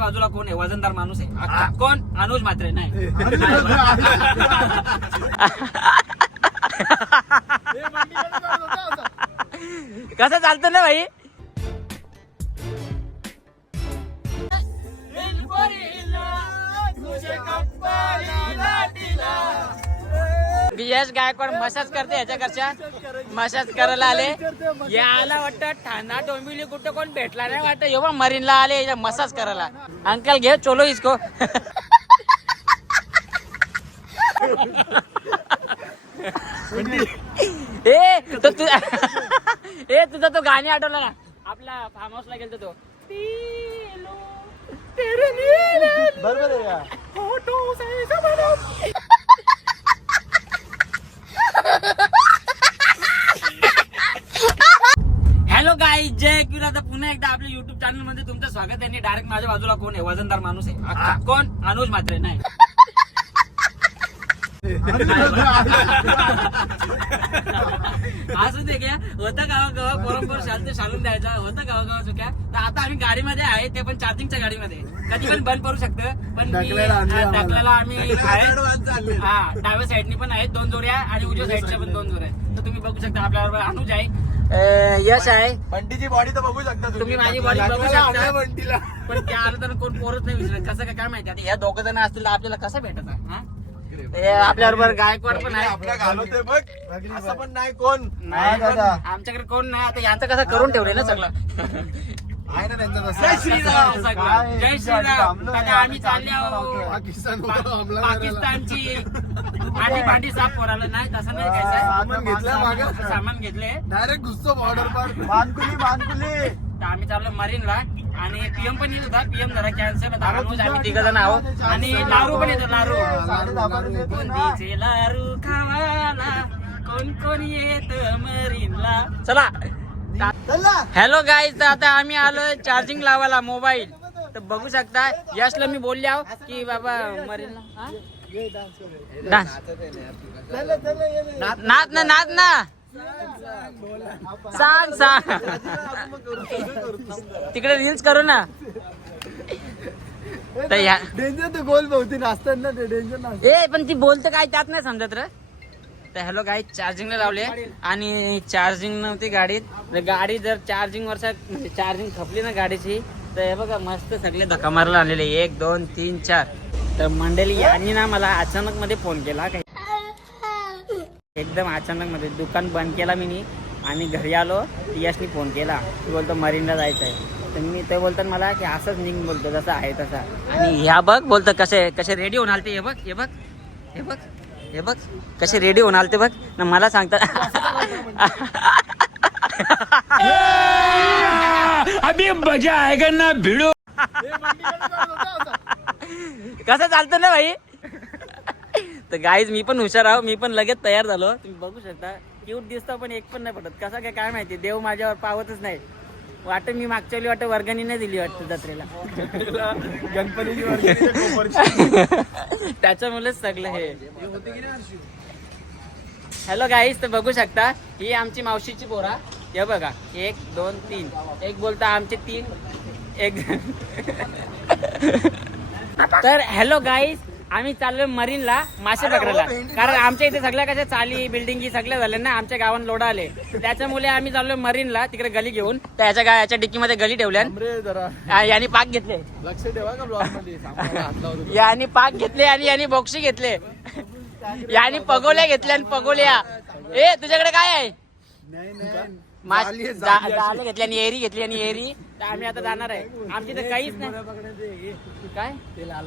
माझ्या बाजूला कोण आहे? वजनदार माणूस आहे. कोण? अनुज मात्रे नाही. कसं चालतं ना भाई यश गायकवाड मसाज करते ह्याच्याकडच्या मसाज करायला आले. याला वाटतं ठाणा डोंबिवली कुठं कोण भेटला नाही वाटतं. एवढा मरीनला आले याच्या मसाज करायला. अंकल घे चोलो इसको. ए तो तू ए तुझा तो गाणी आठवला ना. आपला फार्म हाऊसला गेलतो तो. पिलो, तेरे लिए बरोबर हॅलो गाई जय किरा आता पुन्हा एकदा आपल्या युट्यूब चॅनलमध्ये तुमचं स्वागत आहे डायरेक्ट माझ्या बाजूला कोण आहे? वजनदार माणूस आहे. कोण? अनुज मात्रे नाही. असू दे घ्या होतं गावा गावा परंपर शांत शालून द्यायचा. होतं गावा गावा चुक्या. तर आता आम्ही गाडीमध्ये आहे ते पण चार्जिंगच्या गाडीमध्ये. कधी पण बंद पडू शकतं. पण मी- ढकलायला आणलंय हा, आम्हाला. ढकलायला आम्ही आहे. हा डाव्या साईडनी पण आहेत दोन जोड्या आणि उजव्या साईडच्या पण दोन जोड्या आहेत. तर तुम्ही बघू शकता आपल्याबरोबर अनुज आहे यश आहे. बंटीची बॉडी तर बघू शकता तुम्ही. माझी body बघू लागलेला शकता. बंटीला पण त्या आलं तर कोण पोरच नाही विचारत कसं काय काय माहिती आता? ह्या दोघं जण असतील तर आपल्याला कसं भेटत आपल्या बरोबर गायकवाड पण आहे. आपल्या घालवतोय बघ. असं पण नाही कोण? नाही पण आमच्याकडे कोण नाही. आता यांचं कसं करून ठेवले ना सगळं? आहे ना त्यांचं तसं. जय श्रीराम सगळं. जय श्रीराम. आता आम्ही चालले आहोत. पाकिस्तान पाकिस्तानची भांडी भांडी साफ करायला. नाही तसं नाही काय सामान घेतलंय मागं. सामान घेतले डायरेक्ट घुसतो बॉर्डर पर मानकुली मानकुली. तर आम्ही चाललो मरीनला. आणि पीएम पण येत होता. पीएम जरा कॅन्सल अनुज आम्ही तिघ जण आहोत. आणि लारू पण येतो लारू. बुंदीचे लारू खावाला कोण कोण येत मरीनला? चला. हॅलो गाईज तर आता आम्ही आलोय चार्जिंग लावायला मोबाईल तर बघू शकता यशला मी बोलले आहो की बाबा मरीनला हा? डान्स नाच ना नाच ना. सांग सांग. तिकडे रील्स करू ना. डेंजर ते गोल भोवती नाचतात ना ते डेंजर ए पण ती बोलते काय त्यात नाही समजत रे. तर हॅलो गाई चार्जिंगला लावले आणि चार्जिंग नव्हती गाडीत. गाडी जर चार्जिंग म्हणजे चार्जिंग खपली ना गाडीची तर हे बघा मस्त सगळे धक्का मारायला आलेले एक दोन तीन चार. तर मंडळी यांनी ना मला अचानक मध्ये फोन केला. काही एकदम अचानक मध्ये दुकान बंद केला मी नी आणि घरी आलो यशनी फोन केला. ती बोलतो मरीनला जायचं आहे. तर मी ते बोलतात मला की असंच निघ बोलतो जसा आहे तसा. आणि ह्या बघ बोलतं कसे कसे रेडी होऊन आलते हे बघ हे बघ हे बघ हे बघ कसे रेडी होऊन आलते बघ. ना मला सांगतात अभी मजा आएगा ना भिडो कसं चालतं ना भाई? तर गाईज मी पण हुशार आहो. मी पण लगेच तयार झालो. तुम्ही बघू शकता क्यूट दिसतो पण एक पण नाही पडत कसा काय काय माहिती? देव माझ्यावर पावतच नाही. वाटत मी मागच्या वेळी वाटत वर्गणी नाही दिली वाटतं जत्रेला. कोपरची. त्याच्यामुळेच सगळं हे. हॅलो गाईज तर बघू शकता ही आमची मावशीची पोरा. हे बघा एक दोन तीन. एक बोलता आमचे तीन. एक तर हॅलो गाईज आम्ही चाललोय मरीनला मासे पकडायला. कारण आमच्या इथे सगळ्या कशा चाली बिल्डिंगी सगळ्या झाल्या ना आमच्या गावात लोडा आले. त्याच्यामुळे आम्ही चाललोय मरीनला तिकडे गली घेऊन. तर याच्या गा याच्या डिक्कीमध्ये गली ठेवल्या यांनी पाक घेतले. लक्ष ठेवा. यांनी पाक घेतले आणि यांनी बॉक्सी घेतले. यांनी पगोल्या घेतल्या आणि पगोल्या. ए तुझ्याकडे काय आहे? नाही नाही. मास- घेतली आणि एरी घेतली आणि एरी. तर आम्ही आता जाणार आहे. आमची तर काहीच नाही. काय? ते. लाल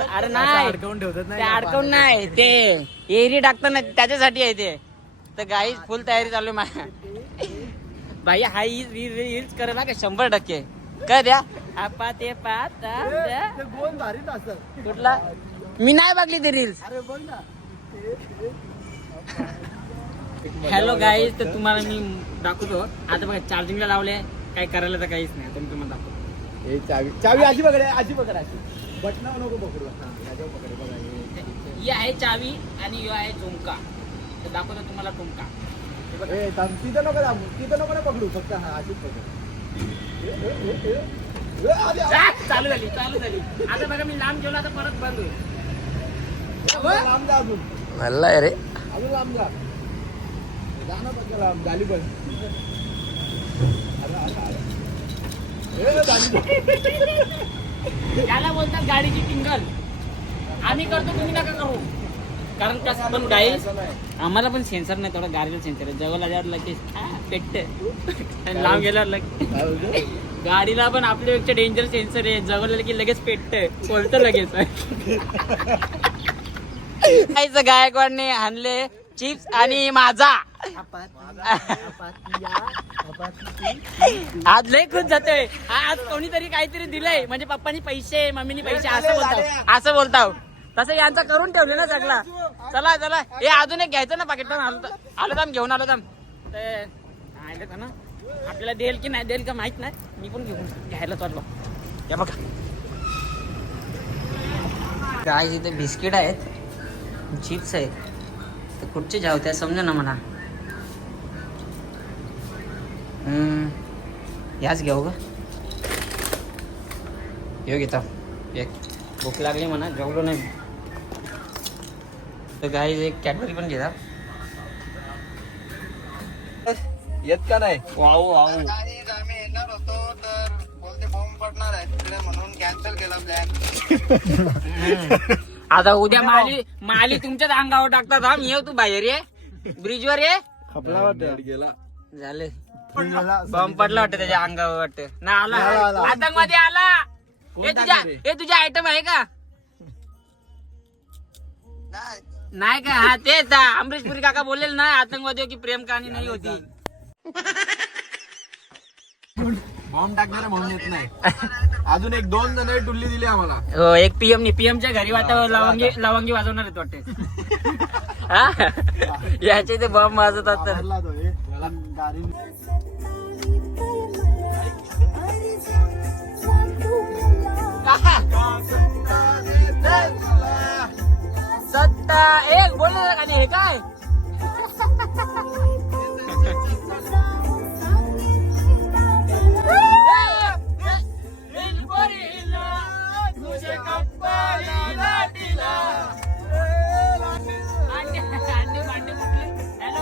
अरे असं नाही. अडकवून ठेवतात ते नाही अडकवून नाही. ते एरी टाकताना त्याच्यासाठी आहे ते. तर गाई फुल तयारी चालू आहे माझ्या. भाई हा रील्स करेल ना का? शंभर टक्के. काय द्या. आपा ते पाता कुठला? मी नाही बघली ते रील्स. अरे बघ ना. हॅलो गाईज तर तुम्हाला मी दाखवतो. आता बघा चार्जिंगला लावले. काय करायला तर काहीच नाही. तर मी तुम्हाला दाखवतो. हे चावी चावी आजी पकडे आजी पकड आजी बटना नको पकडू. हा, याच्यावर पकड बघा हे. ही आहे चावी आणि ही आहे झुमका. तर दाखवतो तुम्हाला झुमका. हे थांब, तिथं नको थांबू. तिथं नको ना पकडू फक्त हा आजीच पकड. ए, ए, ए, ए. ए, आली, आली. आ, चालू झाली चालू झाली. आता बघा मी लांब गेलो आता परत बंद होईल. अजून लांब जा अजून. मला रे. अजून लांब जा. जा ना बघ लांब झाली पण त्याला बोलतात गाडीची टिंगल आम्ही करतो तुम्ही नका करू. कारण कसं पण गाडी आम्हाला पण सेन्सर नाही थोडं गाडीला सेन्सर आहे. जवळ आल्यावर लगेच पेटत. आणि लांब गेल्यावर लगेच? गाडीला पण आपल्यापेक्षा डेंजर सेन्सर आहे. जवळ आलं की लगेच पेटत. बोलतं लगेच. गायकवाडने आणले चिप्स आणि माझा. आज लय खुश जातोय. आज कोणीतरी काहीतरी दिलंय. म्हणजे पप्पानी पैसे मम्मीनी पैसे असं बोलताव. असं बोलताव. तसं यांचा करून ठेवले ना सगळा. चला चला. हे अजून एक घ्यायचं ना पाकिट पण. आलो आलो थांब घेऊन आलो थांब आलं ना? आपल्याला देईल की नाही देईल का माहीत नाही. मी पण घेऊन घ्यायला चाललो. हे बघा. काय इथे बिस्किट आहेत. चिप्स आहेत. तर कुठचे जाऊ त्या समजा ना मला. याच घेऊ का येऊ घेता एक भूक लागली म्हणा जेवलो नाही तर गाई एक कॅडबरी पण घेता येत का नाही? वाव आणि आम्ही येणार होतो तर बोलते बॉम्ब पडणार आहे तिकडे म्हणून कॅन्सल केला प्लॅन आता उद्या माली माली तुमच्याच अंगावर टाकतात. हा येऊ तू बाहेर ये. ब्रिजवर ये. खपला वाटत. गेला झाले. बॉम्ब पडला वाटतं त्याच्या अंगावर वाटतं. ना आला. आला, आला. आतंकवादी आला. हे तुझ्या टाकले हे तुझ्या आयटम आहे का? नाही का? हा तेच हा. अमरीश पुरी काका बोलेल ना आतंकवादियों की प्रेम कहाणी नाही होती. बॉम्ब टाकणारे म्हणून येत नाही. अजून एक दोन जण डुल्ली दिली आम्हाला. हो एक पीएम नी. पीएम च्या घरी वातावरण लवंगी लवंगी वाजवणार आहेत वाटते. हा? याचे ते बॉम्ब वाजवतात तर. हे. हॅलो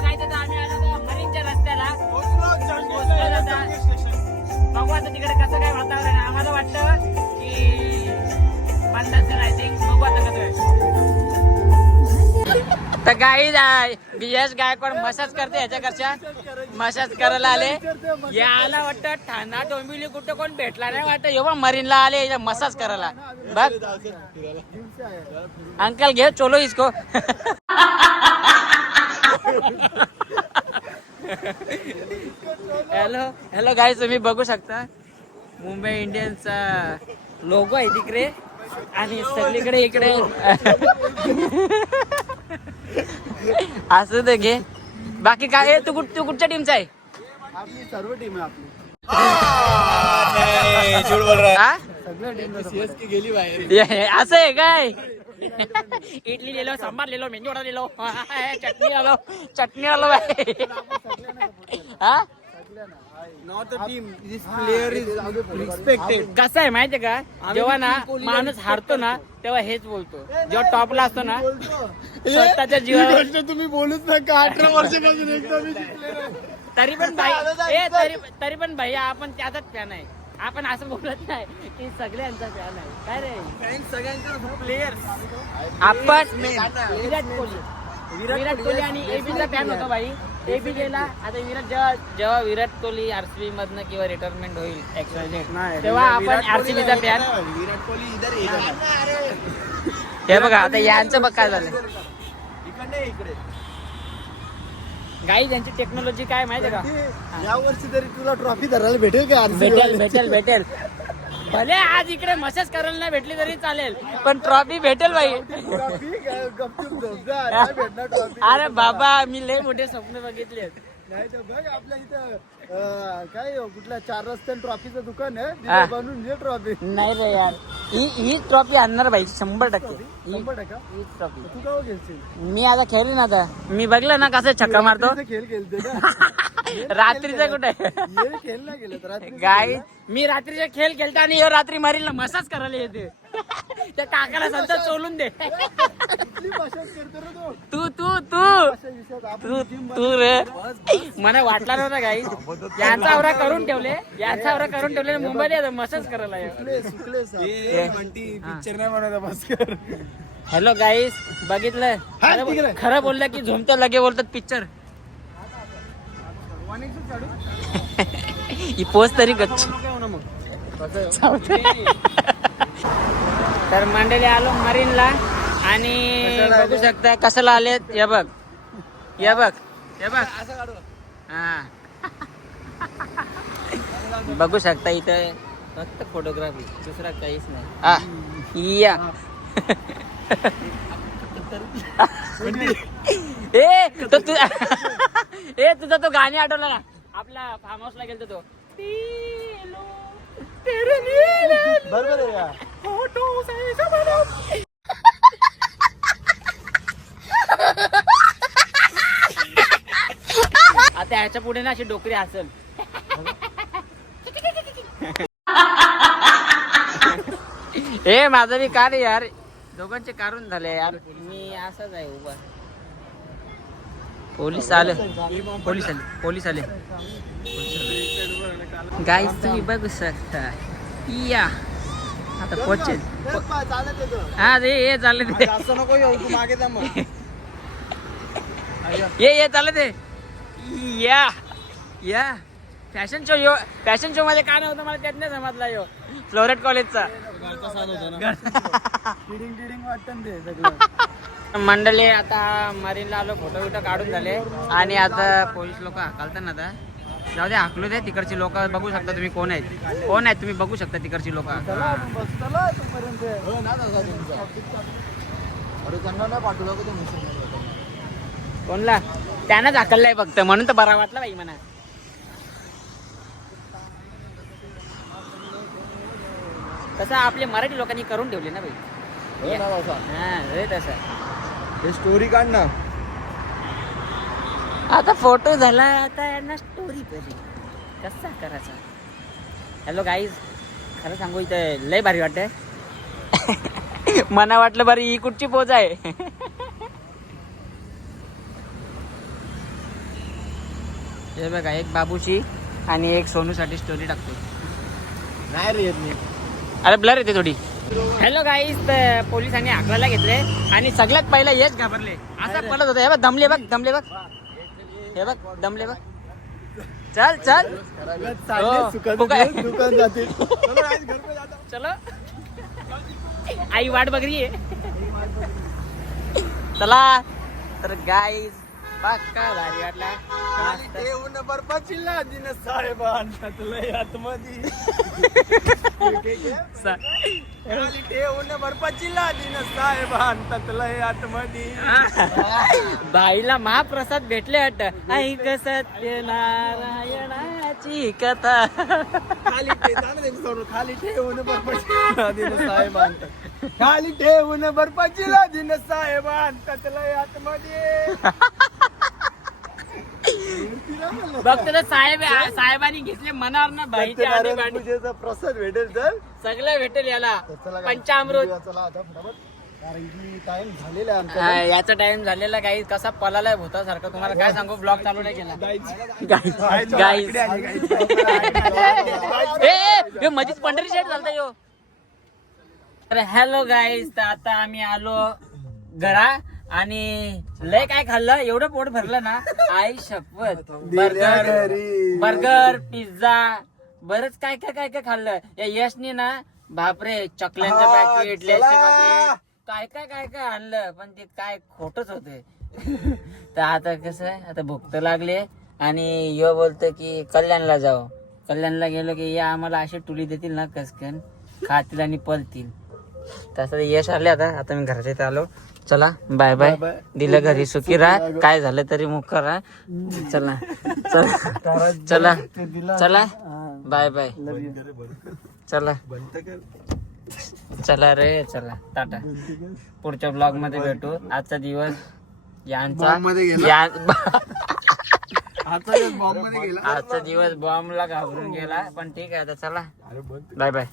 काय तर आम्ही आलो होतो मरीनच्या रस्त्याला बघू आता तिकडे कसं काय वातावरण आम्हाला वाटतं तर गाई बियस गायकवाड मसाज करते याच्याकडच्या मसाज करायला आले. याला वाटतं ठाणा डोंबिवली कुठं कोण भेटला नाही वाटतं. एवढा मरीनला आले याच्या मसाज करायला. बघ. अंकल घे चलो इसको. हॅलो हॅलो गाईज तुम्ही बघू शकता. मुंबई इंडियन्सचा लोगो आहे तिकडे. आणि सगळीकडे इकडे. असं ते घे. बाकी काय? आहे? तू कुठ तू कुठच्या टीमचा आहे? आपली सर्व टीम आहे आपली. हा? असं आहे काय? इडली लिहिलो सांबार लिहिलो मेंदूडा लिहिलो चटणी आलो. चटणी आलो बाई हा? Not a team this player is respected कसं आहे माहितीये का? जेव्हा ना माणूस हारतो ना तेव्हा हेच बोलतो. जेव्हा टॉपला असतो ना स्वतःच्या जीवावर तुम्ही बोलूच नका. अठरा वर्षापासून एकदा मी जिंकले नाही. तरी पण भाई ए तरी पण भाई आपण त्याचाच फॅन आहे. आपण असं बोलत नाही की सगळ्यांचा फॅन आहे. काय रे? सगळ्यांचा प्लेयर आपण विराट कोहली. विराट कोहली आणि एबीचा फॅन होता भाई. एबी गेला आता विराट जेव्हा जेव्हा विराट कोहली आरसीबी मधनं किंवा रिटायरमेंट होईल. तेव्हा आपण आरसीबीचा फॅन विराट कोहली इधर इधर हे बघा आता यांचं बघ काय झालं इकडे इकडे गाई त्यांची टेक्नॉलॉजी काय माहितीये का? या वर्षी तरी तुला ट्रॉफी धरायला भेटेल का भेटेल भेटेल भेटेल. भले आज इकडे मसाज करायला नाही भेटली तरी चालेल पण ट्रॉफी भेटेल ट्रॉफी अरे बाबा मी लय मोठे स्वप्न बघितले नाही तर बघ आपल्या इथं काय हो, कुठल्या चार रस्त्यान ट्रॉफीचं दुकान आहे हा. बनवून घे ट्रॉफी नाही रे यार ही ही ट्रॉफी आणणार भाई शंभर टक्के. ही शंभर टक्का? ही ट्रॉफी. तू का खेळशील? मी आता खेळली ना आता. मी बघलं ना कसं छक्का मारतो. खेळ खेळते रात्रीचं कुठे? ये खेळला गेलं गाय मी रात्रीचा खेळ खेळतो आणि रात्री मरीला मसाज करायला येते. त्या काकाला सांगतो चोलून दे. तो. तू तू तू. तू रे. मला वाटला नव्हता काही यांचा आवरा करून ठेवले यांचा आवरा करून ठेवले आणि मुंबईला येतो मसाज करायला पिक्चर नाही हॅलो गाईस बघितलं हा, खरं बोललं की झोमत्या लगे बोलतात पिक्चर ही पोच तरी गच्च. तर मंडळी आलो मरीनला आणि बघू शकता कशाला आलेत. हे बघ. हे बघ. हे बघ. हा. बघू शकता इथं फक्त फोटोग्राफी. दुसरा काहीच नाही. हा. या. ए तो तू ए तुझा तो गाणी आठवला ना. आपला फार्म हाऊसला गेलतो तो. बरोबर आहे का आता ह्याच्या पुढे ना अशी डोकरी असेल. ए माझं बी कार यार. दोघांचे काढून झाले यार. मी असंच आहे उभा. पोलीस आले. पोलीस आले. पोलीस आले. गाईस तुम्ही बघू शकता. या. आता पोचेल हा रे ये चालले ते. ये ये चालले ते. या. या. फॅशन शो यो. फॅशन शो मध्ये काय नव्हतं मला त्यात नाही समजला यो. फ्लोरेट कॉलेजचा वाटतं ते सगळं. मंडळी आता मरीनला आलो फोटो बिटो काढून झाले. आणि आता पोलीस लोक हाकलतात ना आता. जाऊ दे हाकलू दे तिकडची लोक बघू शकता तुम्ही कोण आहेत. कोण आहेत तुम्ही बघू शकता तिकडची लोक. कोणला? त्यानंच हाकललाय फक्त म्हणून तर बरा वाटला बाई म्हणा तसं आपले मराठी लोकांनी करून ठेवले ना बाई. हा रे तसं. हे स्टोरी काढ ना. आता फोटो झाला आता यांना स्टोरी करी कसा करायचा? हॅलो गाईज खरं सांगू इथं लय भारी वाटतंय. मना वाटलं बरं ही कुठची पोच आहे? हे बघा एक बाबूची आणि एक सोनूसाठी स्टोरी टाकतो नाही रे येत मी अरे ब्लर येते थोडी. हॅलो गाईज पोलिसांनी हाकलायला घेतले आणि सगळ्यात पहिला हेच घाबरले. असा पडत होता. हे बघ दमले बघ दमले बघ. हे बघ दमले बघ. चल चल. हो. जाते चलो आज घर पे जाता. चलो. आई वाट बघ रही आहे चला. तर गाईज भारी वाटला. दिन लय आतमध्ये. दिन लय आतमध्ये. बाईला महाप्रसाद भेटले वाटत. ऐक सत्य नारायणाची कथा. खाली ठेवून बर्फाची दिन साहेबान. खाली ठेवून बर्फाची दिन साहेबान लय आतमध्ये. तर साहेब साहेबांनी घेतले मनावर ना बाईच्या पूजेचा प्रसाद भेटेल तर? सगळं भेटेल याला. तर चला काय, पंचामृत. चला आता फटाफट. कारण की टाइम झालेला आहे आमचा. हा, याचा टाइम झालेला काही कसा पलालाय भूतासारखा. तुम्हाला काय सांगू? ब्लॉग चालू नाही केला. गाईस ए, मधीच पंढरी शेट झालता यो. तर हॅलो गाईस तर आता आम्ही आलो घरा. आणि लय काय खाल्लं? एवढं पोट भरलं ना? आई शपथ. बर्गर. बर्गर पिझ्झा बरंच काय काय काय काय खाल्लं? या यशनी ना बापरे चकल्यांचं हा, पॅकेट. लेसचे पाकिट काय काय काय काय आणलं? पण ते काय खोटच होते तर आता कसं आहे? आता भूक तर लागले आणि यो बोलतो की कल्याणला जाऊ. कल्याणला गेलो की या आम्हाला अशी टुली देतील ना कसकन. खातील आणि पलतील. तसं यश आले आता. आता मी घराच्या इथे आलो. चला बाय बाय. दिलं घरी सुखी राहा. काय झालं तरी मुख राहा चला. चला. चला. चला. बाय बाय चला. चला रे चला. टाटा. पुढच्या ब्लॉगमध्ये भेटू. आजचा दिवस यांचा आजचा दिवस बॉम्बला घाबरून गेला. पण ठीक आहे आता चला. Bye bye